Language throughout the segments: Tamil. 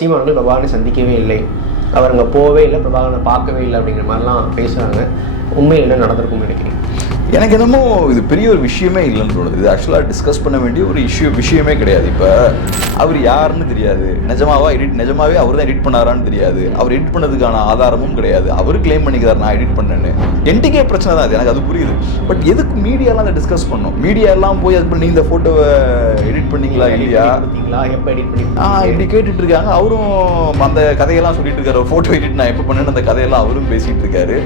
சீமானவர்கள் பிரபாகரனை சந்திக்கவே இல்லை, அவர் அங்கே போகவே இல்லை, பிரபாகரனை பார்க்கவே இல்லை அப்படிங்கிற மாதிரிலாம் பேசுகிறாங்க. உண்மையில் என்ன நடந்திருக்கும்னு நினைக்கிறீங்க? எனக்கு என்னமோ இது பெரிய ஒரு விஷயமே இல்லைன்னு தோணுது. இது ஆக்சுவலாக டிஸ்கஸ் பண்ண வேண்டிய ஒரு விஷயமே கிடையாது. இப்போ அவர் யாருன்னு தெரியாது, நிஜமாவே அவர் தான் எடிட் பண்ணாரான்னு தெரியாது, அவர் எடிட் பண்ணதுக்கான ஆதாரமும் கிடையாது, அவர் கிளைம் பண்ணிக்கிறார் நான் எடிட் பண்ணேன்னு. என்டிகே பிரச்சனை தான் அது, எனக்கு அது புரியுது. பட் எதுக்கு மீடியாலாம் அதை டிஸ்கஸ் பண்ணோம்? மீடியா எல்லாம் போய் அது பண்ணி இந்த ஃபோட்டோவை எடிட் பண்ணீங்களா இல்லையா, எப்போ எடிட் பண்ணி இப்படி கேட்டுட்டு இருக்காங்க. அவரும் அந்த கதையெல்லாம் சொல்லிட்டு இருக்காரு. ஃபோட்டோ எடிட் நான் எப்போ பண்ணேன்னு அந்த கதையெல்லாம் அவரும் பேசிட்டு இருக்காரு.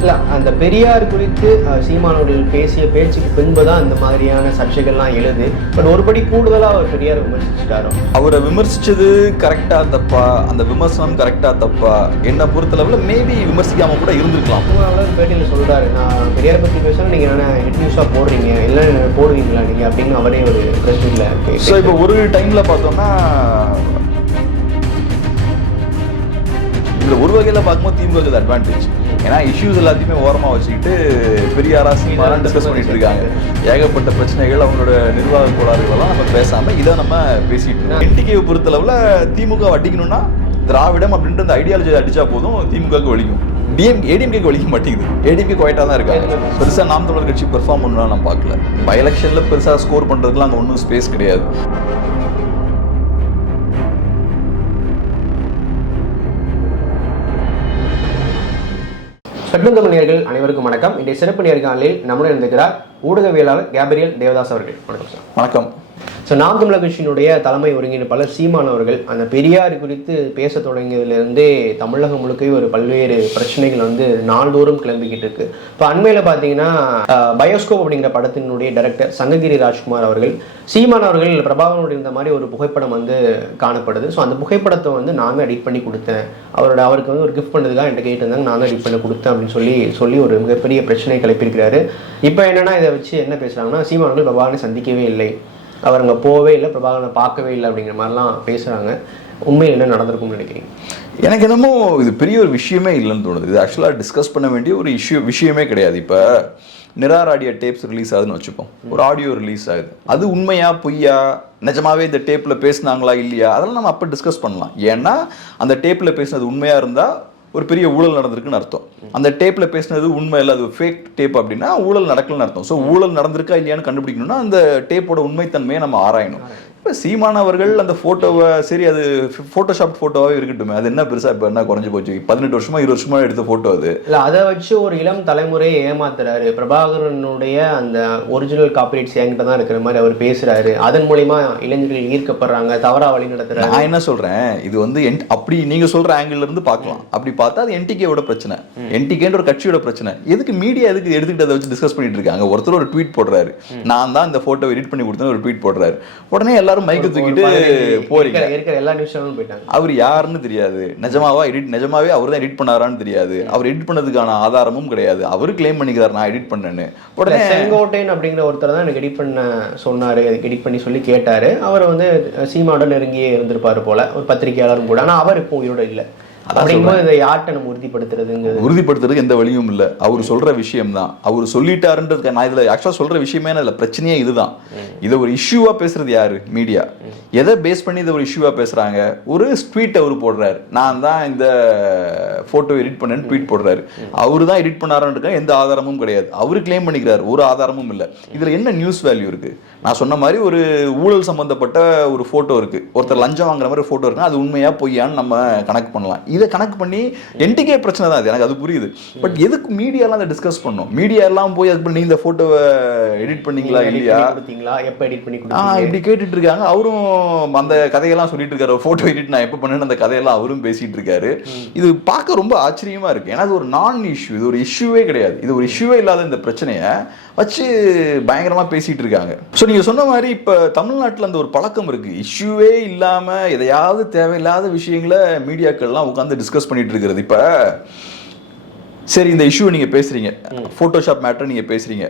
இல்லை, அந்த பெரியார் குறித்து சீமானவர்கள் பேசிய பேச்சுக்கு பின்பு தான் இந்த மாதிரியான சர்ச்சைகள்லாம் எழுது. பட் ஒருபடி கூடுதலாக அவர் பெரியார் விமர்சிச்சுட்டாரோ? அவரை விமர்சிச்சது கரெக்டா தப்பா, அந்த விமர்சனம் கரெக்டா தப்பா, என்ன பொறுத்தளவில் மேபி விமர்சிக்காம கூட இருந்திருக்கலாம். பேட்டியில் சொல்றாரு, நான் பெரியாரை பற்றி பேசுகிறேன், நீங்கள் என்ன ஹெட் நியூஸாக போடுறீங்க, எல்லாம் போடுவீங்களா நீங்கள் அப்படின்னு அவரே ஒரு பிரச்சனையில். ஸோ இப்போ ஒரு டைம்ல பார்த்தோம்னா இதில் ஒரு வகையில் பார்க்கும்போது திமுக அட்வான்டேஜ். ஏன்னா இஷ்யூஸ் எல்லாத்தையுமே ஓரமாக வச்சுக்கிட்டு பெரியாரா சீமாரான்னு டிஸ்கஸ் பண்ணிட்டு இருக்காங்க. ஏகப்பட்ட பிரச்சனைகள், அவங்களோட நிர்வாக கோளாறுகளெல்லாம் நம்ம பேசாமல் இதை நம்ம பேசிட்டு இருக்கோம். என்டிகேவை பொறுத்தளவில் திமுக அடிக்கணும்னா திராவிடம் அப்படின்ற அந்த ஐடியாலஜி அடித்தா போதும், திமுகவுக்கு வலிக்கும். ஏடிஎம்கேக்கு வலிக்க மாட்டேங்குது. ஏடிஎம்கே குவைட்டாக தான் இருக்காங்க. பெருசாக நாம் தமிழர் கட்சி பெர்ஃபார்ம் பண்ணலாம் நான் பார்க்கல. பை எலெக்ஷனில் பெருசாக ஸ்கோர் பண்ணுறதுக்குலாம் அங்கே ஒன்றும் ஸ்பேஸ் கிடையாது. சட்டத்தமிழர்கள் அனைவருக்கும் வணக்கம். இன்றைய சிறப்பு நேர்காணலில் நம்முடன் இருந்திருக்கிறார் ஊடகவியலாளர் கேப்ரியல் தேவதாஸ் அவர்கள். வணக்கம் சார். வணக்கம். ஸோ நாம் தமிழர் கட்சியினுடைய தலைமை ஒருங்கிணைப்பாளர் சீமானவர்கள் அந்த பெரியார் குறித்து பேச தொடங்கியதுலேருந்தே தமிழகம் முழுக்க ஒரு பல்வேறு பிரச்சனைகள் நாள்தோறும் கிளம்பிக்கிட்டு இருக்கு. இப்போ அண்மையில் பார்த்தீங்கன்னா பயோஸ்கோப் அப்படிங்கிற படத்தினுடைய டைரக்டர் சங்ககிரி ராஜ்குமார் அவர்கள் சீமானவர்கள் பிரபாகரனுடைய இந்த மாதிரி ஒரு புகைப்படம் காணப்படுது. ஸோ அந்த புகைப்படத்தை நான் தான் எடிட் பண்ணி கொடுத்தேன், அவருக்கு ஒரு கிஃப்ட் பண்ணதுக்காக என்கிட்ட கேட்டிருந்தாங்க, நான் தான் எடிட் பண்ணி கொடுத்தேன் அப்படின்னு சொல்லி ஒரு மிகப்பெரிய பிரச்சனை கிளப்பியிருக்கிறாரு. இப்போ என்னன்னா இதை வச்சு என்ன பேசுகிறாங்கன்னா, சீமானவர்கள் பிரபாகரனை சந்திக்கவே இல்லை, அவர் அங்கே போகவே இல்லை, பிரபாகரனை பார்க்கவே இல்லை அப்படிங்கிற மாதிரிலாம் பேசுகிறாங்க. உண்மையில் என்ன நடந்திருக்கும்னு நினைக்கிறீங்க? எனக்கு என்னமோ இது பெரிய ஒரு விஷயமே இல்லைன்னு தோணுது. இது ஆக்சுவலாக டிஸ்கஸ் பண்ண வேண்டிய ஒரு விஷயமே கிடையாது. இப்போ நிரார் ஆடியோ டேப்ஸ் ரிலீஸ் ஆகுதுன்னு வச்சுப்போம், ஒரு ஆடியோ ரிலீஸ் ஆகுது, அது உண்மையா பொய்யா, நிஜமாவே இந்த டேப்பில் பேசினாங்களா இல்லையா, அதெல்லாம் நம்ம அப்போ டிஸ்கஸ் பண்ணலாம். ஏன்னா அந்த டேப்பில் பேசினது உண்மையாக இருந்தால் ஒரு பெரிய ஊழல் நடந்திருக்குன்னு அர்த்தம். அந்த டேப்பில் பேசினது உண்மை இல்லை, அது ஃபேக் டேப் அப்படின்னா ஊழல் நடக்கலன்னு அர்த்தம். ஸோ ஊழல் நடந்திருக்கா இல்லையான்னு கண்டுபிடிக்கணும்னா அந்த டேப்போட உண்மைத்தன்மையை நம்ம ஆராயணும். இப்போ சீமானவர்கள் அந்த ஃபோட்டோவை சரி அது ஃபோட்டோஷாப் ஃபோட்டோவாகவே இருக்கட்டும், அது என்ன பெருசாக இப்போ என்ன குறைஞ்சி போச்சு, 18 வருஷமா 20 வருஷமா எடுத்த ஃபோட்டோ அது இல்லை. அதை வச்சு ஒரு இளம் தலைமுறையை ஏமாத்துறாரு. பிரபாகரனுடைய அந்த ஒரிஜினல் காப்பிரைட்ஸ் என்கிட்ட தான் இருக்கிற மாதிரி அவர் பேசுறாரு. அதன் மூலியமா இளைஞர்கள் ஈர்க்கப்படுறாங்க, தவறா வழி நடத்துறாரு. நான் என்ன சொல்றேன், இது அப்படி நீங்க சொல்ற ஆங்கிள் இருந்து பார்க்கலாம். அப்படி பார்த்தா அது என்டிகேவோட பிரச்சனை, என்டிகேன்ற ஒரு கட்சியோட பிரச்சனை. எதுக்கு மீடியா எதுக்கு எடுத்துக்கிட்டு அதை வச்சு டிஸ்கஸ் பண்ணிட்டு இருக்காங்க? ஒருத்தர் ஒரு ட்வீட் போடுறாரு, நான் தான் இந்த ஃபோட்டோ எடிட் பண்ணி கொடுத்தேன் ஒரு ட்வீட் போடுறாரு, உடனே எல்லாரும் மைக்கு தூக்கிட்டு போறீங்க. எல்லா நியூஸும் போயிட்டாங்க. அவர் யாருன்னு தெரியாது, நிஜமாவே அவர் தான் எடிட் பண்ணாரான்னு தெரியாது, அவர் எடிட் பண்ணதுக்கான ஆதாரமும் கிடையாது, அவரு கிளைம் பண்ணிக்கிறார் நான் எடிட் பண்ணேன்னு. உடனே செங்கோட்டையன் அப்படிங்கிற ஒருத்தர் தான் எனக்கு எடிட் பண்ண சொன்னாரு, எடிட் பண்ணி சொல்லி கேட்டாரு. அவர் சீமாவோட நெருங்கியே இருந்திருப்பாரு போல, ஒரு பத்திரிகையாளரும் கூட. ஆனா அவர் இப்போ உயிரோட இல்லை. உறுதிப்படுத்துறதுக்கு எந்த வழியும் இல்லை. அவர் சொல்ற விஷயம் தான் அவர் சொல்லிட்டாருன்றது. நான் இதுல ஆக்சுவலா சொல்ற விஷயமே இல்ல, பிரச்சனையே இதுதான். இதை ஒரு இஷ்யூவா பேசுறது யாரு? மீடியா. எதை பேஸ் பண்ணி இதை ஒரு இஷ்யூவா பேசுறாங்க? ஒரு ட்வீட் அவர் போடுறாரு, நான் தான் இந்த போட்டோ எடிட் பண்ணேன்னு ட்வீட் போடுறாரு. அவரு தான் எடிட் பண்ணாருன்னு எந்த ஆதாரமும் கிடையாது, அவரு கிளைம் பண்ணிக்கிறாரு, ஒரு ஆதாரமும் இல்லை. இதுல என்ன நியூஸ் வேல்யூ இருக்கு? நான் சொன்ன மாதிரி ஒரு ஊழல் சம்பந்தப்பட்ட ஒரு போட்டோ இருக்கு, ஒருத்தர் லஞ்சம் வாங்குற மாதிரி போட்டோ இருக்கு, அது உண்மையா பொய்யான்னு நம்ம கணக்கு பண்ணலாம். இதை கணக்கு பண்ணி என்டிகே பிரச்சனை தான் அது, எனக்கு அது புரியுது. பட் எதுக்கு மீடியாலாம் அதை டிஸ்கஸ் பண்ணோம்? மீடியா எல்லாம் போய் அது பண்ணி இந்த போட்டோவை எடிட் பண்ணீங்களா இல்லையா, எப்ப எடிட் பண்ணி இப்படி கேட்டுட்டு இருக்காங்க. அவரும் அந்த கதையெல்லாம் சொல்லிட்டு இருக்காரு, போட்டோ எடிட் நான் எப்ப பண்ணேன்னு அந்த கதையெல்லாம் அவரும் பேசிட்டு இருக்காரு. இது பார்க்க ரொம்ப ஆச்சரியமா இருக்கு. ஏன்னா இது ஒரு நான் இஷ்யூ, இது ஒரு இஷ்யூவே கிடையாது. இது ஒரு இஷ்யூவே இல்லாத இந்த பிரச்சனையை வச்சு பயங்கரமா பேசிட்டு இருக்காங்க. ஸோ நீங்க சொன்ன மாதிரி இப்ப தமிழ்நாட்டில் அந்த ஒரு பழக்கம் இருக்கு, இஷ்யூவே இல்லாம எதையாவது தேவையில்லாத விஷயங்களை மீடியாக்கள்லாம் உட்காந்து டிஸ்கஸ் பண்ணிட்டு இருக்கிறது. இப்ப சரி இந்த இஷ்யூ நீங்க பேசுறீங்க, போட்டோஷாப் மேட்டர் நீங்க பேசுறீங்க,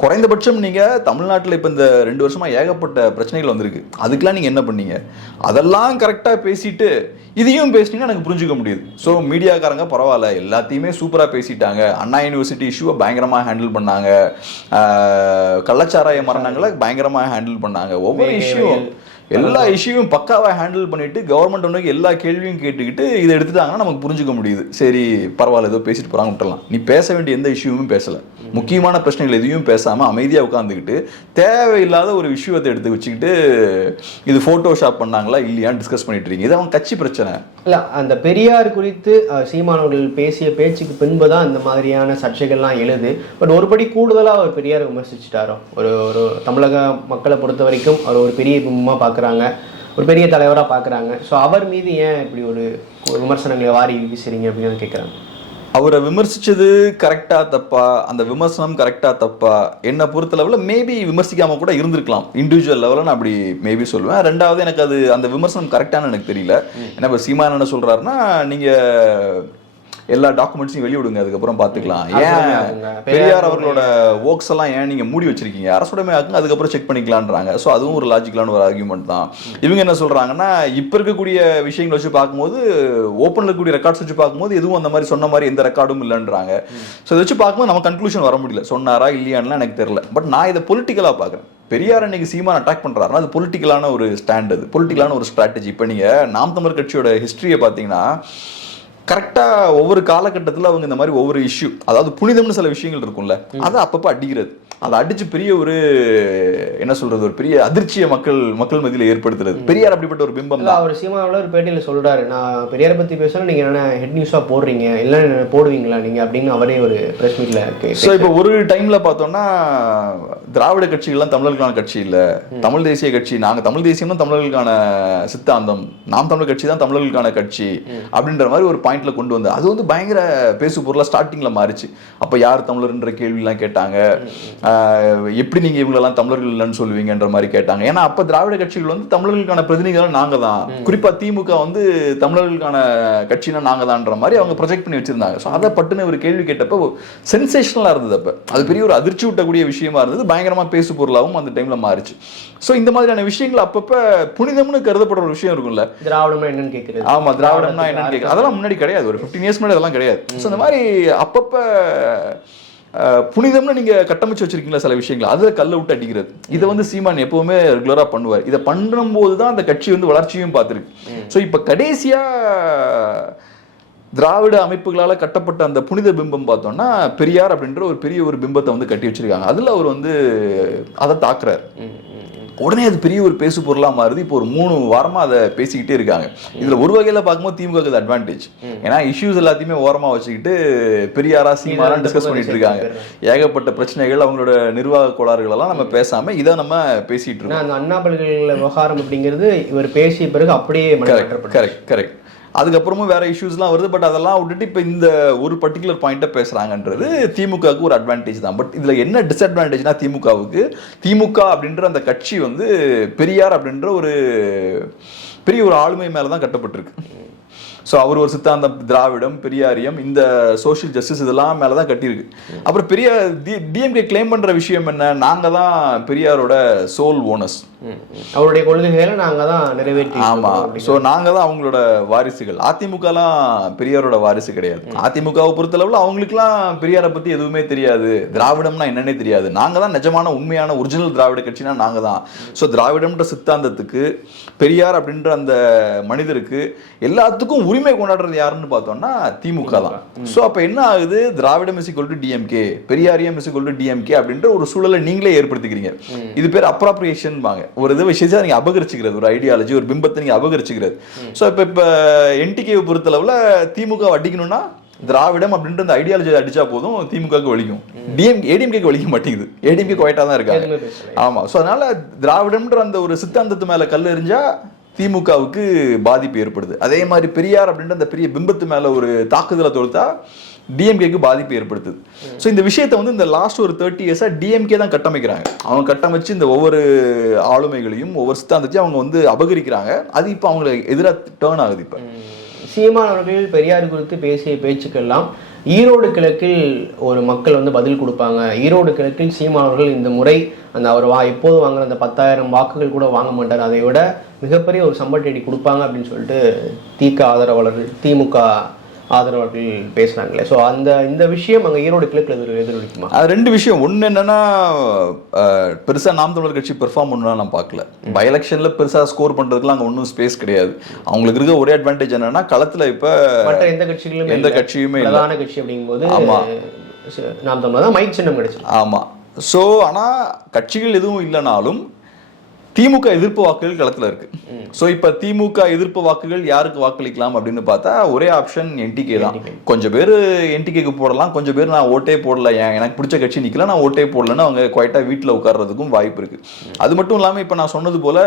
குறைந்தபட்சம் நீங்கள் தமிழ்நாட்டில் இப்போ இந்த 2 வருஷமா ஏகப்பட்ட பிரச்சனைகள் வந்திருக்கு, அதுக்கெல்லாம் நீங்கள் என்ன பண்ணீங்க? அதெல்லாம் கரெக்டாக பேசிட்டு இதையும் பேசினீங்கன்னா எனக்கு புரிஞ்சுக்க முடியுது. ஸோ மீடியாக்காரங்க பரவாயில்ல, எல்லாத்தையுமே சூப்பராக பேசிட்டாங்க, அண்ணா யூனிவர்சிட்டி இஷ்யூவை பயங்கரமாக ஹேண்டில் பண்ணாங்க, கள்ளச்சாராய மரணங்களை பயங்கரமாக ஹேண்டில் பண்ணாங்க, ஒவ்வொரு இஷ்யூ எல்லா இஷ்யூவும் பக்காவா ஹேண்டில் பண்ணிட்டு கவர்மெண்ட் ஒன்றுக்கு எல்லா கேள்வியும் கேட்டுக்கிட்டு இதை எடுத்துட்டாங்கன்னா நமக்கு புரிஞ்சுக்க முடியுது. சரி பரவாயில்ல, ஏதோ பேசிட்டு போறாங்க விட்டுறலாம். நீ பேச வேண்டிய எந்த இஷ்யூவும் பேசல, முக்கியமான பிரச்சனைகள் எதையும் பேசாம அமைதியா உட்காந்துக்கிட்டு தேவையில்லாத ஒரு விஷயத்தை எடுத்து வச்சுக்கிட்டு இது போட்டோஷாப் பண்ணாங்களா இல்லையான்னு டிஸ்கஸ் பண்ணிட்டு இருக்கீங்க. இது அவங்க கட்சி பிரச்சனை இல்ல. அந்த பெரியார் குறித்து சீமானவர்கள் பேசிய பேச்சுக்கு பின்புதான் இந்த மாதிரியான சர்ச்சைகள்லாம் எழுது. பட் ஒருபடி கூடுதலா அவர் பெரியார் விமர்சிச்சுட்டாரோ, ஒரு ஒரு தமிழக மக்களை பொறுத்த வரைக்கும் அவர் ஒரு பெரிய பிம்பமா பாக்குறாங்க, ஒரு பெரிய தலைவரா பாக்குறாங்க. ஸோ அவர் மீது ஏன் இப்படி ஒரு விமர்சனங்களை வாரி வீசுறீங்க அப்படின்னு கேட்குறாங்க. அவரை விமர்சிச்சது கரெக்டா தப்பா, அந்த விமர்சனம் கரெக்டா தப்பா, என்னை பொறுத்த லெவலில் மேபி விமர்சிக்காம கூட இருந்திருக்கலாம். இண்டிவிஜுவல் லெவலில் நான் அப்படி மேபி சொல்லுவேன். ரெண்டாவது, எனக்கு அது அந்த விமர்சனம் கரெக்டானு எனக்கு தெரியல. ஏன்னா இப்போ சீமான் என்ன சொல்றாருன்னா, நீங்க எல்லா டாக்குமெண்ட்ஸையும் வெளியிடுங்க, அதுக்கப்புறம் பார்த்துக்கலாம். ஏன் பெரியார் அவர்களோட ஒர்க்ஸ் எல்லாம் ஏன் நீங்க மூடி வச்சிருக்கீங்க, அரசுடைமை ஆக்குங்க, அதுக்கப்புறம் செக் பண்ணிக்கலான்றாங்க. ஸோ அதுவும் ஒரு லாஜிக்கலான ஒரு ஆர்கியூமெண்ட் தான். இவங்க என்ன சொல்றாங்கன்னா, இப்போ இருக்கக்கூடிய விஷயங்களை வச்சு பார்க்கும்போது, ஓப்பன்ல இருக்கக்கூடிய ரெக்கார்ட்ஸ் வச்சு பார்க்கும்போது எதுவும் அந்த மாதிரி சொன்ன மாதிரி எந்த ரெக்கார்டும் இல்லைன்றாங்க. ஸோ இதை வச்சு பார்க்கும்போது நம்ம கன்க்ளூஷன் வர முடியல, சொன்னாரா இல்லையான்லாம் எனக்கு தெரியல. பட் நான் இதை பொலிட்டிக்கலாக பார்க்குறேன். பெரியார் இன்னைக்கு சீமான் அட்டாக் பண்றாருன்னா அது பொலிட்டிக்கலான ஒரு ஸ்டாண்ட், அது பொலிட்டிக்கலான ஒரு ஸ்ட்ராட்டஜி. இப்போ நீங்க நாம் தமிழர் கட்சியோட ஹிஸ்டரியை பார்த்தீங்கன்னா, கரெக்டாக ஒவ்வொரு காலகட்டத்தில் அவங்க இந்த மாதிரி ஒவ்வொரு இஷ்யூ, அதாவது புனிதம்னு சில விஷயங்கள் இருக்கும்ல, அதை அப்பப்போ அடிக்கிறது, அதை அடிச்சு பெரிய ஒரு என்ன சொல்றது, ஒரு பெரிய அதிர்ச்சியை மக்கள் மத்தியில் ஏற்படுத்துறது. பெரியார் அப்படிப்பட்ட ஒரு பிம்பம் தான். அவர் சீமானோட ஒரு பேட்டியில் சொல்றாரு, நான் பெரியாரை பத்தி பேசுறேன், நீங்க என்ன ஹெட் நியூஸா போடுறீங்க, இல்லை போடுவீங்களா நீங்க அப்படின்னு அவரே ஒரு பிரஸ் மீட்ல. ஸோ இப்போ ஒரு டைம்ல பார்த்தோம்னா திராவிட கட்சிகள்லாம் தமிழர்களுக்கான கட்சி இல்லை, தமிழ் தேசிய கட்சி, நாங்கள் தமிழ் தேசியம்னா தமிழர்களுக்கான சித்தாந்தம், நாம் தமிழ் கட்சி தான் தமிழர்களுக்கான கட்சி அப்படின்ற மாதிரி ஒரு பாயிண்ட்ல கொண்டு வந்து அது வந்து பயங்கர பேசு பொருளா ஸ்டார்டிங்ல மாறிச்சு. அப்ப யார் தமிழர்ன்ற கேள்விலாம் கேட்டாங்க, எப்படி நீங்க இவங்களெல்லாம் தமிழர்கள் இல்லைன்னு சொல்லுவீங்கன்ற மாதிரி கேட்டாங்க. ஏன்னா அப்ப திராவிட கட்சிகள் வந்து தமிழர்களுக்கான பிரதிநிதிகள் நாங்க தான், குறிப்பா திமுக வந்து தமிழர்களுக்கான கட்சினா நாங்க தான்ன்ற மாதிரி அவங்க ப்ரொஜெக்ட் பண்ணி வச்சிருந்தாங்க. ஸோ அதை பட்டுன்னு ஒரு கேள்வி கேட்டப்போ சென்சேஷனலா இருந்தது. அப்ப அது பெரிய ஒரு அதிர்ச்சி ஊட்டக்கூடிய விஷயமா இருந்தது, பயங்கரமா பேசு பொருளாகவும் அந்த டைம்ல மாறிச்சு. ஸோ இந்த மாதிரியான விஷயங்கள் அப்பப்ப புனிதம்னு கருதப்படுற ஒரு விஷயம் இருக்கும்ல, திராவிடம்னா என்னன்னு கேட்குறது. ஆமா, திராவிடம்னா என்னன்னு கேட்குறது, அதெல்லாம் முன்னாடி கிடையாது, ஒரு 15 இயர்ஸ் முன்னாடி அதெல்லாம் கிடையாது. ஸோ இந்த மாதிரி அப்பப்ப புனிதம்னு நீங்க கட்டமைச்சு வச்சிருக்கீங்களா சில விஷயங்கள், அதை கல்ல விட்டு அடிக்கிறது. இதை வந்து சீமான் எப்பவுமே ரெகுலரா பண்ணுவார். இதை பண்ணும்போது தான் அந்த கட்சி வந்து வளர்ச்சியும் பார்த்துருக்கு. ஸோ இப்ப கடைசியா திராவிட அமைப்புகளால கட்டப்பட்ட அந்த புனித பிம்பம் பார்த்தோம்னா பெரியார் அப்படின்ற ஒரு பெரிய ஒரு பிம்பத்தை வந்து கட்டி வச்சிருக்காங்க. அதுல அவர் வந்து அதை தாக்குறாரு. உடனே அது பெரிய ஒரு பேசு பொருளாக மாறுது. இப்போ ஒரு 3 வாரமா அதை பேசிக்கிட்டே இருக்காங்க. இதுல ஒரு வகையில பார்க்கும்போது திமுக அட்வான்டேஜ், ஏன்னா இஷ்யூஸ் எல்லாத்தையுமே ஓரமா வச்சுக்கிட்டு பெரியாரா சீமாரா டிஸ்கஸ் பண்ணிட்டு இருக்காங்க. ஏகப்பட்ட பிரச்சனைகள், அவங்களோட நிர்வாக கோளாறுகள் எல்லாம் நம்ம பேசாம இதை நம்ம பேசிட்டு இருக்கோம். அந்த அண்ணா பல்கலைக்கழக விவகாரம் அப்படிங்கிறது இவர் பேசிய பிறகு அப்படியே கரெக்ட். அதுக்கப்புறமும் வேற இஷ்யூஸ்லாம் வருது. பட் அதெல்லாம் விட்டுட்டு இப்போ இந்த ஒரு பர்டிகுலர் பாயிண்ட்டை பேசுறாங்கன்றது திமுகவுக்கு ஒரு அட்வான்டேஜ் தான். பட் இதுல என்ன டிஸ்அட்வான்டேஜ்னா, திமுக அப்படின்ற அந்த கட்சி வந்து பெரியார் அப்படின்ற ஒரு பெரிய ஒரு ஆளுமை மேலதான் கட்டப்பட்டிருக்கு. ஸோ அவர் ஒரு சித்தாந்தம், திராவிடம், பெரியாரியம், இந்த சோஷியல் ஜஸ்டிஸ் இதெல்லாம் மேலே தான் கட்டியிருக்கு. அப்புறம் டிஎம்கே கிளைம் பண்ணுற விஷயம் என்ன, நாங்கள் தான் பெரியாரோட சோல் ஓனர்ஸ், அவருடைய கொள்கைகளை நாங்கள் தான் நிறைவேற்றி. ஆமாம், ஸோ நாங்கள் தான் அவங்களோட வாரிசுகள். அதிமுகலாம் பெரியாரோட வாரிசு கிடையாது. அதிமுகவை பொறுத்தளவில் அவங்களுக்குலாம் பெரியாரை பற்றி எதுவுமே தெரியாது, திராவிடம்னா என்னன்னே தெரியாது. நாங்கள் தான் நிஜமான உண்மையான ஒரிஜினல் திராவிட கட்சினா நாங்கள் தான். ஸோ திராவிடம்ன்ற சித்தாந்தத்துக்கு, பெரியார் அப்படின்ற அந்த மனிதருக்கு எல்லாத்துக்கும் உரிமை கொண்டாடுறது யாருன்னு பார்த்தோம்னா திமுக தான். ஸோ அப்போ என்ன ஆகுது, திராவிடம் இஸ் ஈக்குவல் டு டிஎம்கே, பெரியாரியம் இஸ் ஈக்குவல் டு டிஎம்கே அப்படின்ற ஒரு சூழலை நீங்களே ஏற்படுத்திக்கிறீங்க. இது பேர் அப்ராப்ரியேஷன் வாங்க, ஒரு இது விஷயத்தை நீங்க அபகரிச்சுக்கிறது, ஒரு ஐடியாலஜி, ஒரு பிம்பத்தை நீங்க அபகரிச்சுக்கிறது. ஸோ இப்போ என்டிகேவை பொறுத்தளவில் திமுக அடிக்கணும்னா திராவிடம் அப்படின்ற அந்த ஐடியாலஜி அடிச்சா போதும், திமுகவுக்கு வலிக்கும். ஏடிஎம்கேக்கு வலிக்க மாட்டேங்குது, ஏடிஎம்கே குவைட்டா தான் இருக்காங்க. ஆமா, ஸோ அதனால திராவிடம்ன்ற அந்த ஒரு சித்தாந்தத்து மேல கல் எறிஞ்சா திமுகவுக்கு பாதிப்பு ஏற்படுது. அதே மாதிரி பெரியார் அப்படின்ற அந்த பெரிய பிம்பத்து மேல ஒரு தாக்குதலை தொடுத்தா டிஎம்கேக்கு பாதிப்பு ஏற்படுத்துது. ஸோ இந்த விஷயத்தை வந்து இந்த லாஸ்ட் ஒரு 30 இயர்ஸா டிஎம்கே தான் கட்டமைக்கிறாங்க. அவங்க கட்டமைச்சு இந்த ஒவ்வொரு ஆளுமைகளையும் ஒவ்வொரு சித்தாந்தத்தையும் அவங்க வந்து அபகரிக்கிறாங்க. அது இப்போ அவங்களுக்கு எதிராக டேர்ன் ஆகுது. இப்போ சீமான் அவர்கள் பெரியார் குறித்து பேசிய பேச்சுக்கெல்லாம் ஈரோடு கிழக்கில் ஒரு மக்கள் வந்து பதில் கொடுப்பாங்க. ஈரோடு கிழக்கில் சீமான் அவர்கள் இந்த முறை அந்த அவர் எப்போது வாங்குற அந்த 10,000 வாக்குகள் கூட வாங்க மாட்டார், அதை விட மிகப்பெரிய ஒரு சம்பட்டடி கொடுப்பாங்க அப்படின்னு சொல்லிட்டு திக ஆதரவாளர்கள், திமுக ஆதரவாளர்கள் பேசுறாங்களே. ஸோ இந்த விஷயம் அங்கே ஈரோடு கிழக்கில் எதிரொலிக்குமா? அது ரெண்டு விஷயம். ஒன்று என்னன்னா, பெருசாக நாம் தமிழர் கட்சி பெர்ஃபார்ம் பண்ணலாம் நான் பார்க்கல. பை எலெக்ஷனில் பெருசாக ஸ்கோர் பண்ணுறதுக்குலாம் அங்கே ஒன்றும் ஸ்பேஸ் கிடையாது. அவங்களுக்கு இருக்க ஒரே அட்வான்டேஜ் என்னன்னா, களத்தில் இப்போ மற்ற எந்த கட்சியுமே பிரதான கட்சி அப்படிங்கும்போது நாம் தமிழர் தான் மைக் சின்னம் கிடைச்சு. ஆமாம். ஸோ ஆனால் கட்சிகள் எதுவும் இல்லைனாலும் திமுக எதிர்ப்பு வாக்குகள் களத்தில் இருக்கு. ஸோ இப்போ திமுக எதிர்ப்பு வாக்குகள் யாருக்கு வாக்களிக்கலாம் அப்படின்னு பார்த்தா ஒரே ஆப்ஷன் என்டிகே தான். கொஞ்சம் பேர் என்டிகேக்கு போடலாம், கொஞ்சம் பேர் நான் ஓட்டே போடல, எனக்கு பிடிச்ச கட்சி நிற்கல, நான் ஓட்டே போடலன்னு அவங்க குவைட்டாக வீட்டில் உட்கார்றதுக்கும் வாய்ப்பு இருக்கு. அது மட்டும் இல்லாமல் இப்போ நான் சொன்னது போல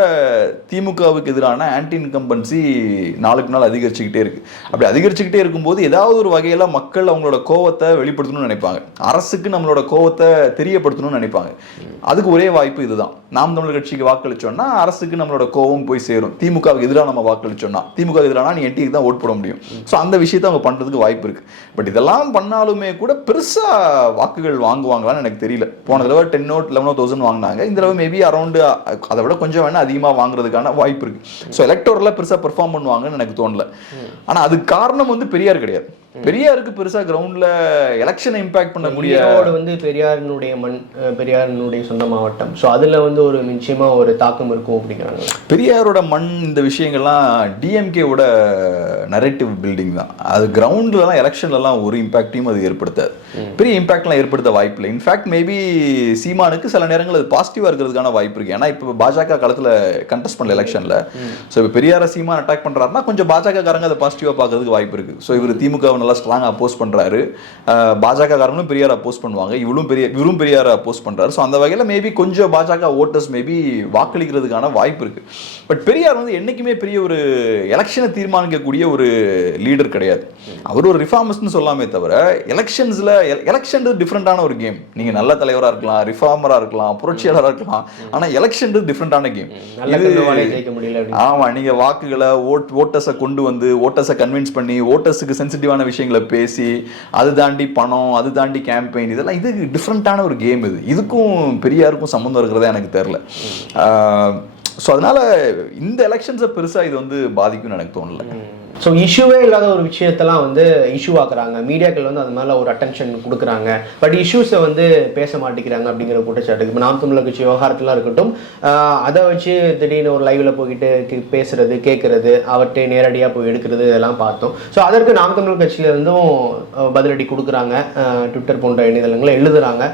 திமுகவுக்கு எதிரான ஆன்டி இன்கம்பன்சி நாளுக்கு நாள் அதிகரிச்சுக்கிட்டே இருக்கு. அப்படி அதிகரிச்சுக்கிட்டே இருக்கும்போது ஏதாவது ஒரு வகையில் மக்கள் அவங்களோட கோவத்தை வெளிப்படுத்தணும்னு நினைப்பாங்க, அரசுக்கு நம்மளோட கோவத்தை தெரியப்படுத்தணும்னு நினைப்பாங்க. அதுக்கு ஒரே வாய்ப்பு இதுதான். நாம் தமிழர் கட்சிக்கு வாக்களிச்சோம்னா அரசுக்கு நம்மளோட கோவம் போய் சேரும். திமுகவுக்கு எதிராக நம்ம வாக்களிச்சோம்னா, திமுக எதிரானா நீ என்டிக்கு தான் ஓட் போட முடியும். ஸோ அந்த விஷயத்தை அவங்க பண்றதுக்கு வாய்ப்பு இருக்கு. பட் இதெல்லாம் பண்ணாலுமே கூட பெருசா வாக்குகள் வாங்குவாங்களான்னு எனக்கு தெரியல. போன தடவை 10,000-11,000 வாங்கினாங்க. இந்த தடவை மேபி அரௌண்ட் அதை விட கொஞ்சம் வேணா அதிகமாக வாங்குறதுக்கான வாய்ப்பு இருக்கு. ஸோ எலக்டோரல பெருசா பெர்ஃபார்ம் பண்ணுவாங்கன்னு எனக்கு தோணல. ஆனா அதுக்கு காரணம் பெரியார் கிடையாது. பெரியாருக்கு பெருசா கிரவுண்ட்ல எலெக்ஷனை இம்பாக்ட் பண்ண முடியாது. பெரியாரினுடைய மண், பெரியாரினுடைய சொந்த மாவட்டம். ஸோ அதுல ஒரு நிச்சயமா ஒரு தாக்கம் இருக்கும் அப்படிங்கிறாங்க. பெரியாரோட மண் இந்த விஷயங்கள்லாம் டிஎம்கேவோட நரேட்டிவ் பில்டிங் தான். அது கிரவுண்ட்லலாம் எலெக்ஷன்லலாம் ஒரு இம்பாக்டையும் அது ஏற்படுத்தாது. பெரிய இம்பாக்ட்லாம் ஏற்படுத்த வாய்ப்பு இல்லை. இன்ஃபேக்ட் மேபி சீமானுக்கு சில நேரங்கள் அது பாசிட்டிவா இருக்கிறதுக்கான வாய்ப்பு இருக்கு. ஏன்னா இப்போ பாஜக காலத்துல கண்டெஸ்ட் பண்ணல எலெக்ஷன்ல. ஸோ இப்போ பெரியார சீமான் அட்டாக் பண்றாருன்னா கொஞ்சம் பாஜக காரங்க அதை பாசிட்டிவா பார்க்கறதுக்கு வாய்ப்பு இருக்கு. ஸோ இவர் திமுக நல்லா ஸ்ட்ராங்கா அப்போஸ் பண்றாரு, பாஜக காரங்களும் பெரியார் அப்போஸ் பண்ணுவாங்க, இவரும் பெரியார் அப்போஸ் பண்றாரு. ஸோ அந்த வகையில் மேபி கொஞ்சம் பாஜக ஓட்டர்ஸ் மேபி வாக்களிக்கிறதுக்கான வாய்ப்பு இருக்கு. பட் பெரியார் என்னைக்குமே பெரிய ஒரு எலெக்ஷனை தீர்மானிக்கக்கூடிய ஒரு லீடர் கிடையாது. அவர் ஒரு ரிஃபார்மிஸ்ட்னு சொல்லாமே தவிர எலெக்ஷன்ஸ்ல எலெக்ஷன் டிஃப்ரெண்டான ஒரு கேம். நீங்க நல்ல தலைவரா இருக்கலாம், ரிஃபார்மரா இருக்கலாம், புரட்சியாளராக இருக்கலாம், ஆனா எலெக்ஷன் டிஃப்ரெண்டான கேம். ஆமா, நீங்க வாக்குகளை ஓட்டர்ஸை கொண்டு வந்து ஓட்டர்ஸை கன்வின்ஸ் பண்ணி ஓட்டர்ஸுக்கு சென்சிட்டிவான விஷயங்களை பேசி அது தாண்டி பணம், அது தாண்டி கேம்பெயின், இதெல்லாம் இது டிஃப்ரெண்டான ஒரு கேம். இதுக்கும் பெரியாருக்கும் சம்பந்தம் இருக்கிறதா எனக்கு தெரியல. ஸோ அதனால இந்த எலெக்ஷன்ஸை பெருசா இது பாதிக்கும்னு எனக்கு தோணல. ஸோ இஷ்யூவே இல்லாத ஒரு விஷயத்தெல்லாம் இஷ்யூ ஆக்குறாங்க, மீடியாக்கள் அது மேலே ஒரு அட்டென்ஷன் கொடுக்குறாங்க. பட் இஷ்யூஸை பேச மாட்டேங்கிறாங்க அப்படிங்கிற குற்றச்சாட்டு. இப்போ நாம் தமிழர் கட்சி விவகாரத்துலாம் இருக்கட்டும், அதை வச்சு திடீர்னு ஒரு லைவ்ல போய்கிட்டு பேசுறது, கேட்கறது, அவர்கிட்ட நேரடியாக போய் எடுக்கிறது, இதெல்லாம் பார்த்தோம். ஸோ அதற்கு நாம் தமிழர் கட்சியிலிருந்தும் பதிலடி கொடுக்குறாங்க. ட்விட்டர் போன்ற இணையதளங்களை எழுதுறாங்க.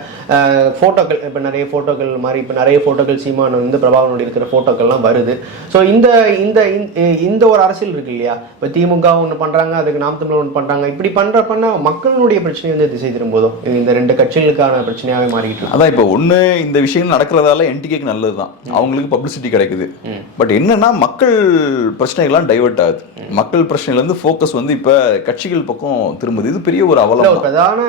ஃபோட்டோக்கள், இப்போ நிறைய ஃபோட்டோக்கள் மாதிரி, இப்போ நிறைய ஃபோட்டோக்கள் சீமான் பிரபாகரனோட இருக்கிற ஃபோட்டோக்கள்லாம் வருது. ஸோ இந்த ஒரு அரசியல் இருக்கு இல்லையா? இப்போ திமுக ஒன்று பண்றாங்க, அதுக்கு நாம் தமிழர் ஒன்று பண்றாங்க. இப்படி பண்ண மக்களுடைய பிரச்சனை திசை திரும்போதும் இந்த ரெண்டு கட்சிகளுக்கான பிரச்சனையாவே மாறிக்கிட்டு. அதான் இப்போ ஒண்ணு, இந்த விஷயங்கள் நடக்கிறதால என்டிகேக்கு நல்லதுதான், அவங்களுக்கு பப்ளிசிட்டி கிடைக்குது. பட் என்னன்னா மக்கள் பிரச்சனைகள்லாம் டைவர்ட் ஆகுது. மக்கள் பிரச்சனைல இருந்து ஃபோக்கஸ் இப்ப கட்சிகள் பக்கம் திரும்புது. இது பெரிய ஒரு அவலம். பிரதான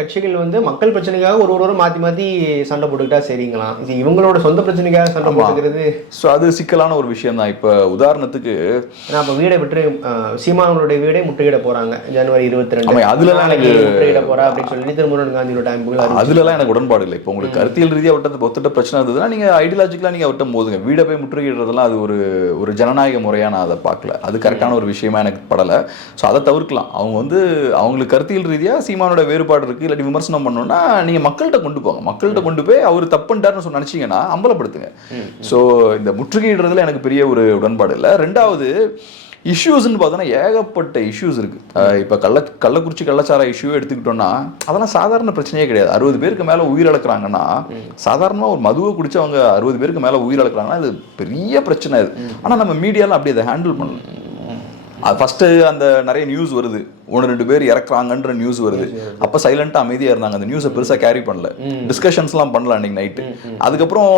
கட்சிகள் மக்கள் பிரச்சனைக்காக ஒரு மாத்தி சண்டை போட்டுக்கிட்டா சரிங்களா? இது இவங்களோட சொந்த பிரச்சனைக்காக சண்டை போட்டுக்கிறது. ஸோ அது சிக்கலான ஒரு விஷயம் தான். இப்ப உதாரணத்துக்கு நான் இப்போ வீடை விட்டு சீமானுடைய வீடை முற்றுகிட போறாங்க ஜனவரி 22. அதுலலாம் முற்றுகிட போறா அப்படின்னு சொல்லி திருமுருகன் காந்தியோட அதுலலாம் எனக்கு உடன்பாடு இல்லை. இப்போ உங்களுக்கு கருத்தியல் ரீதியாக ஒருத்த பிரச்சனை இருந்ததுன்னா நீங்க ஐடியாலஜிக்கலா நீங்க அவர்கிட்ட போதுங்க. வீடை போய் முற்றுகிடுறதுலாம் அது ஒரு ஜனநாயக முறையா நான் அதை பார்க்கல. அது கரெக்டான ஒரு விஷயமா எனக்கு படலை. ஸோ அதை தவிர்க்கலாம். அவங்க அவங்களுக்கு கருத்தியல் ரீதியா சீமானோட வேறுபாடு இருக்கு, இல்லாட்டி விமர்சனம் பண்ணணும்னா நீங்க மக்கள்கிட்ட கொண்டு போங்க. மக்கள்கிட்ட கொண்டு போய் அவர் தப்புன்ட்டாருன்னு நினைச்சீங்கன்னா அம்பலப்படுத்துங்க. ஸோ இந்த முற்றுகையிடுறதுல எனக்கு பெரிய ஒரு உடன்பாடு இல்லை. ரெண்டாவது இஷ்யூஸ்ன்னு பார்த்தோன்னா ஏகப்பட்ட இஷ்யூஸ் இருக்கு. இப்போ கள்ளக்குறிச்சி கள்ளச்சார இஷ்யூ எடுத்துக்கிட்டோம்னா அதெல்லாம் சாதாரண பிரச்சனையே கிடையாது. 60 பேருக்கு மேலே உயிரிழக்கிறாங்கன்னா, சாதாரணமாக ஒரு மதுவை குடிச்சு அவங்க 60 பேருக்கு மேலே உயிரிழக்கிறாங்கன்னா அது பெரிய பிரச்சனை. அது ஆனால் நம்ம மீடியாலாம் அப்படி அதை ஹேண்டில் பண்ணணும். ஃபர்ஸ்ட் அந்த நிறைய நியூஸ் வருது, 1-2 பேர் இறக்குறாங்கன்ற நியூஸ் வருது. அப்ப சைலண்டா அமைதியா இருந்தாங்க, அந்த நியூஸை பெருசா கேரி பண்ணல, டிஸ்கஷன்ஸ்லாம் பண்ணல அன்னைக்கு நைட்டு. அதுக்கப்புறம்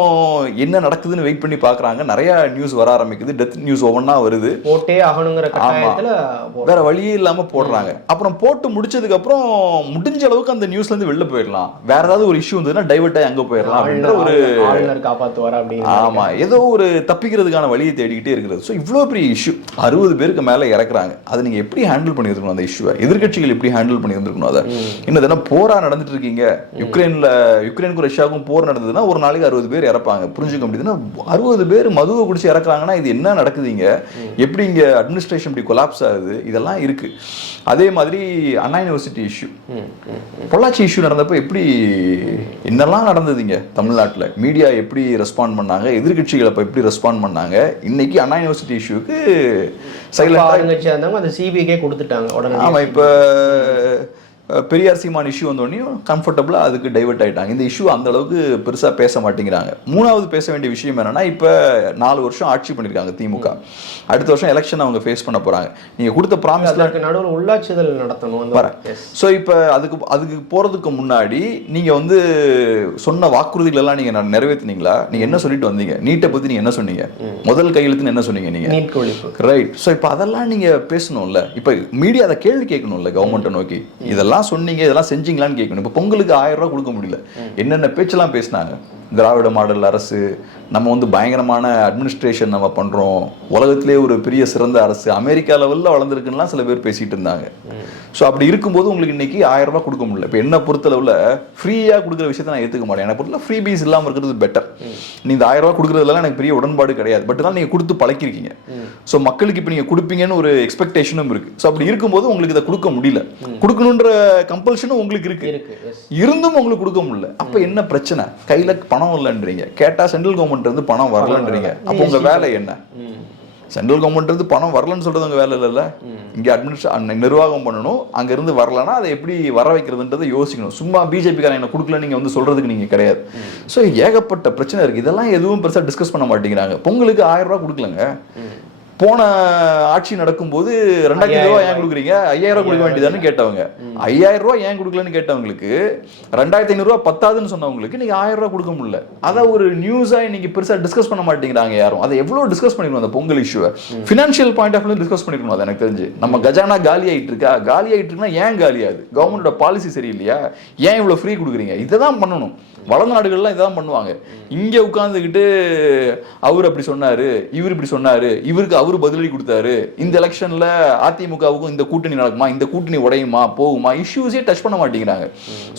என்ன நடக்குதுன்னு வெயிட் பண்ணி பாக்குறாங்க, நிறைய நியூஸ் வர ஆரம்பிக்குது, டெத் நியூஸ் ஒவ்வொன்றா வருது, போட்டே ஆகணுங்கிற கட்டாயத்துல வேற வழியே இல்லாம போடுறாங்க. அப்புறம் போட்டு முடிச்சதுக்கு அப்புறம் முடிஞ்ச அளவுக்கு அந்த நியூஸ்ல இருந்து வெளில போயிடலாம், வேற ஏதாவது ஒரு இஷ்யூ இருந்ததுன்னா டைவர்ட் ஆகி அங்க போயிடலாம் அப்படின்ற ஒரு காப்பாத்துவாரா அப்படின்னு. ஆமா, ஏதோ ஒரு தப்பிக்கிறதுக்கான வழியை தேடிக்கிட்டே இருக்கிறது. ஸோ இவ்வளோ பெரிய இஷ்யூ, 60 பேருக்கு மேல இறக்குறாங்க, அதை நீங்க எப்படி ஹேண்டில் பண்ணி இருக்கணும் அந்த இஷ்யூ? இஷ்யூவை எதிர்க்கட்சிகள் எப்படி ஹேண்டில் பண்ணி இருந்திருக்கணும். அதை இன்னும் தினம் போரா நடந்துட்டு இருக்கீங்க, யுக்ரைனுக்கும் ரஷ்யாவுக்கும் போர் நடந்ததுன்னா ஒரு நாளைக்கு 60 பேர் இறப்பாங்க. புரிஞ்சுக்க முடியுதுன்னா 60 பேர் மதுவை குடிச்சு இறக்குறாங்கன்னா இது என்ன நடக்குதுங்க, எப்படி இங்க அட்மினிஸ்ட்ரேஷன் இப்படி கொலாப்ஸ் ஆகுது, இதெல்லாம் இருக்கு. அதே மாதிரி அண்ணா யூனிவர்சிட்டி இஷ்யூ, பொள்ளாச்சி இஷ்யூ நடந்தப்போ எப்படி என்னெல்லாம் நடந்ததுங்க தமிழ்நாட்டில், மீடியா எப்படி ரெஸ்பாண்ட் பண்ணாங்க, எதிர்கட்சிகள் அப்போ எப்படி ரெஸ்பாண்ட் பண்ணாங்க. இன்னைக்கு அண்ணா யூனிவர்சிட்டி இஷ்யூக்கு சைலண்டாக அந்த சிபிஐக்கே கொடுத்துட்டாங்க உடனே. ஆமாம், இப்போ பெரியார் சீமான் இஷ்யூ வந்தோடனையும் கம்ஃபர்டபுளாக அதுக்கு டைவெர்ட் ஆகிட்டாங்க. இந்த இஷ்யூ அந்த அளவுக்கு பெருசாக பேச மாட்டேங்கிறாங்க. மூணாவது பேச வேண்டிய விஷயம் என்னன்னா, இப்போ 4 வருஷம் ஆட்சி பண்ணியிருக்காங்க திமுக, அடுத்த வருஷம் எலெக்ஷன் அவங்க ஃபேஸ் பண்ண போகிறாங்க. நீங்கள் கொடுத்த ப்ராமிஸ்ல நடுவில் உள்ளாட்சிதல் நடத்தணும் வரேன். ஸோ இப்போ அதுக்கு போகிறதுக்கு முன்னாடி நீங்கள் வந்து சொன்ன வாக்குறுதிகள் எல்லாம் நீங்கள் நிறைவேற்றினீங்களா? நீங்கள் என்ன சொல்லிட்டு வந்தீங்க? நீட்டை பற்றி நீங்கள் என்ன சொன்னீங்க? முதல் கையெழுத்துன்னு என்ன சொன்னீங்க நீங்கள்? ரைட். ஸோ இப்போ அதெல்லாம் நீங்கள் பேசணும்ல. இப்போ மீடியா அதை கேள்வி கேட்கணும்ல கவர்மெண்ட்டை நோக்கி. இதெல்லாம் சொன்னீங்க, இதெல்லாம் செஞ்சீங்களான்னு கேட்கணும். இப்போ பொங்கலுக்கு 1000 ரூபாய் கொடுக்க முடியல, என்னென்ன பேச்செல்லாம் பேசினாங்க. திராவிட மாடல் அரசு, நம்ம வந்து பயங்கரமான அட்மினிஸ்ட்ரேஷன் நம்ம பண்றோம், உலகத்திலே ஒரு பெரிய சிறந்த அரசு, அமெரிக்கா லெவலில் வளர்ந்துருக்குன்னா சில பேர் பேசிட்டு இருந்தாங்க. ஸோ அப்படி இருக்கும்போது உங்களுக்கு இன்னைக்கு 1000 ரூபாய் கொடுக்க முடியல. இப்போ என்ன பொறுத்தளவில் ஃப்ரீயாக கொடுக்குற விஷயத்தை நான் ஏற்றுக்க மாட்டேன். எனக்கு பொறுத்தல ஃப்ரீ பீஸ் இல்லாமல் இருக்கிறது பெட்டர். நீ இந்த 1000 ரூபாய் கொடுக்குறதுலாம் எனக்கு பெரிய உடன்பாடு கிடையாது. பட் தான் நீங்கள் கொடுத்து பழக்கிருக்கீங்க. ஸோ மக்களுக்கு இப்போ நீங்கள் கொடுப்பீங்கன்னு ஒரு எக்ஸ்பெக்டேஷனும் இருக்கு. ஸோ அப்படி இருக்கும்போது உங்களுக்கு இதை கொடுக்க முடியல, கொடுக்கணுன்ற கம்பல்ஷனும் உங்களுக்கு இருக்கு, இருந்தும் உங்களுக்கு கொடுக்க முடியல. அப்போ என்ன பிரச்சனை? கையில் பணம் இல்லைன்றீங்க, கேட்டா சென்ட்ரல் கவர்மெண்ட் இருந்து பணம் வரலன்றீங்க. அப்போ உங்க வேலை என்ன? சென்ட்ரல் கவர்மெண்ட் இருந்து பணம் வரலன்னு சொல்றது உங்க வேலை இல்லைல்ல. இங்க நிர்வாகம் பண்ணணும், அங்க இருந்து வரலன்னா அதை எப்படி வர வைக்கிறதுன்றதை யோசிக்கணும். சும்மா பிஜேபிக்காரன் என்ன கொடுக்கல நீங்க வந்து சொல்றதுக்கு நீங்க கிடையாது. ஸோ ஏகப்பட்ட பிரச்சனை இருக்கு. இதெல்லாம் எதுவும் பெருசா டிஸ்கஸ் பண்ண மாட்டேங்கிறாங்க. பொங்கலுக்கு 1000 ரூபாய் கொடுக்கலங்க. போன ஆட்சி நடக்கும்போது 2000 ரூபாய் ஏன் கொடுக்குறீங்க, 5000 ரூபாய் கொடுக்க வேண்டியதானு கேட்டவங்க, 5000 ரூபாய் ஏன் கொடுக்கலன்னு கேட்டவங்களுக்கு, 2500 ரூபாய் பத்தாதுன்னு சொன்னவங்களுக்கு நீங்க 1000 ரூபாய் கொடுக்க முடியல. அதை ஒரு நியூஸா இன்னைக்கு பெருசா டிஸ்கஸ் பண்ண மாட்டேங்கிறாங்க யாரும். அதை எவ்வளவு டிஸ்கஸ் பண்ணிக்கணும் அந்த பொங்கல் இஷ்யூவை, financial point of view discuss பண்ணிக்கணும். அது எனக்கு தெரிஞ்சு நம்ம கஜானா காலி ஆயிட்டு இருக்கா, காலி ஆயிட்டு இருக்குன்னா ஏன் காலியாகுது, கவர்மெண்டோட பாலிசி சரியில்லையா, ஏன் இவ்வளவு ஃப்ரீ கொடுக்குறீங்க, இதை தான் பண்ணணும். வளர்ந்த நாடுகள்லாம் இதான் பண்ணுவாங்க. இங்க உட்கார்ந்துக்கிட்டு அவர் அப்படி சொன்னாரு, இவர் இப்படி சொன்னாரு, இவருக்கு அவரு பதிலடி கொடுத்தாரு, இந்த எலெக்ஷன்ல அதிமுகவுக்கும் இந்த கூட்டணி நடக்குமா, இந்த கூட்டணி உடையுமா போகுமா, இஷ்யூஸே டச் பண்ண மாட்டேங்கிறாங்க.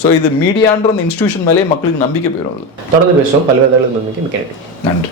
ஸோ இது மீடியான்ற அந்த இன்ஸ்டிடியூஷன் மேலே மக்களுக்கு நம்பிக்கை போயிடும். தொடர்ந்து பேசுவோம். பல்வேறு நன்றி.